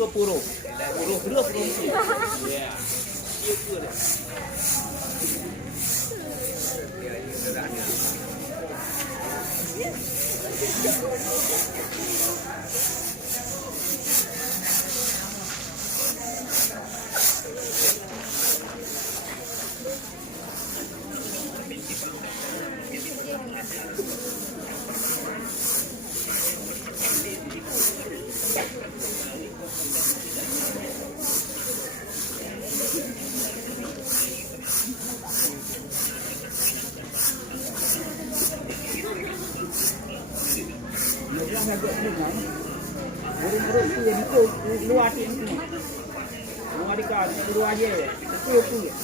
ke puro. Puro kedua puro. Ya. Iya ke dah. Yang agak dengar. Burung-burung itu yang itu luar itu. Luar dekat burung aja ya. Itu ya.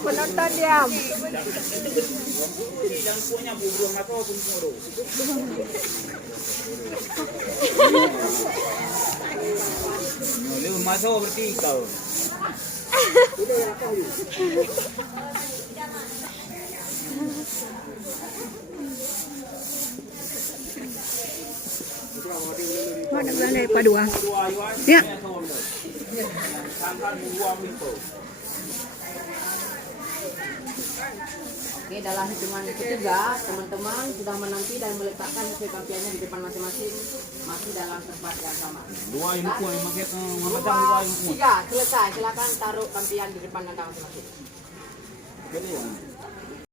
Penonton diam. Dan punya burung atau pun burung. Lu masuk berarti kau. Mana bilang dari padua? Ya. Oke, dalam hitungan ketiga, teman-teman sudah menanti dan meletakkan kampiannya di depan masing-masing, masih dalam tempat yang sama. Dua yang kuat yang pakai macam dua yang kuat. Tiga, selesai. Silakan taruh kampian di depan anda masing-masing. Jadi